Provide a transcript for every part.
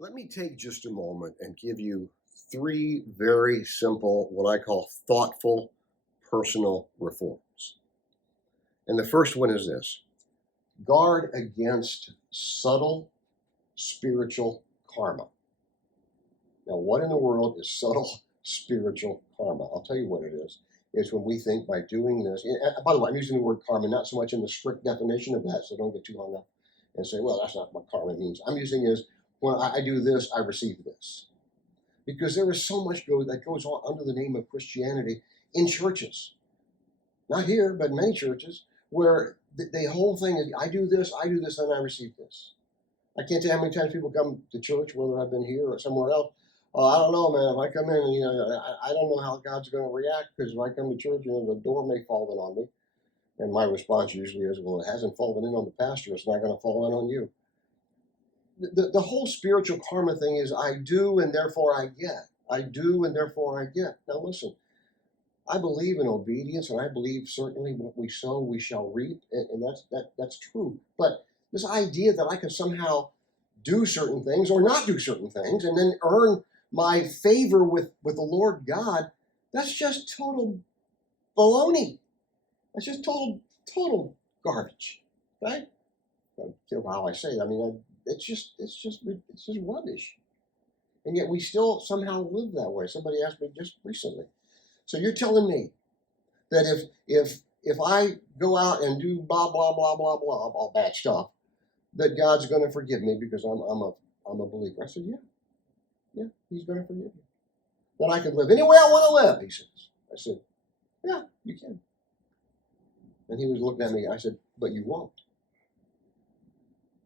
Let me take just a moment and give you three very simple, what I call thoughtful personal reforms. And the first one is this: guard against subtle spiritual karma. Now, what in the world is subtle spiritual karma? I'll tell you what it is. It's when we think by doing this, and by the way, I'm using the word karma not so much in the strict definition of that, so don't get too hung up and say, well, that's not what karma means. I'm using it as when I do this, I receive this. Because there is so much that goes on under the name of Christianity in churches. Not here, but many churches, where the whole thing is, I do this, and I receive this. I can't tell you how many times people come to church, whether I've been here or somewhere else. Oh, I don't know, man. If I come in, I don't know how God's going to react, because if I come to church, the door may fall in on me. And my response usually is, well, it hasn't fallen in on the pastor. It's not going to fall in on you. The whole spiritual karma thing is I do and therefore I get. I do and therefore I get. Now listen, I believe in obedience, and I believe certainly what we sow we shall reap, and that's true. But this idea that I can somehow do certain things or not do certain things and then earn my favor with the Lord God, that's just total baloney. That's just total garbage. Okay? I don't care how I say it. I mean, it's just rubbish. And yet we still somehow live that way. Somebody asked me just recently. So you're telling me that if I go out and do blah blah blah blah blah all bad stuff, that God's going to forgive me because I'm a believer? I said, yeah, He's going to forgive you. That I can live any way I want to live, He says. I said, yeah, you can. And he was looking at me. I said, but you won't.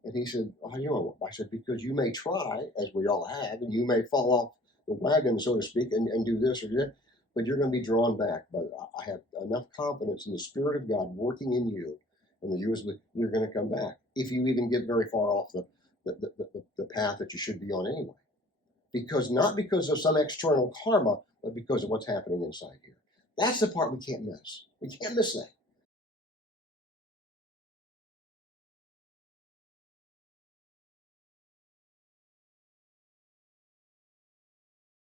And he said, how do you know? I said, because you may try, as we all have, and you may fall off the wagon, so to speak, and do this or that, but you're going to be drawn back. But I have enough confidence in the Spirit of God working in you, and you're going to come back, if you even get very far off the path that you should be on anyway. Not because of some external karma, but because of what's happening inside here. That's the part we can't miss. We can't miss that.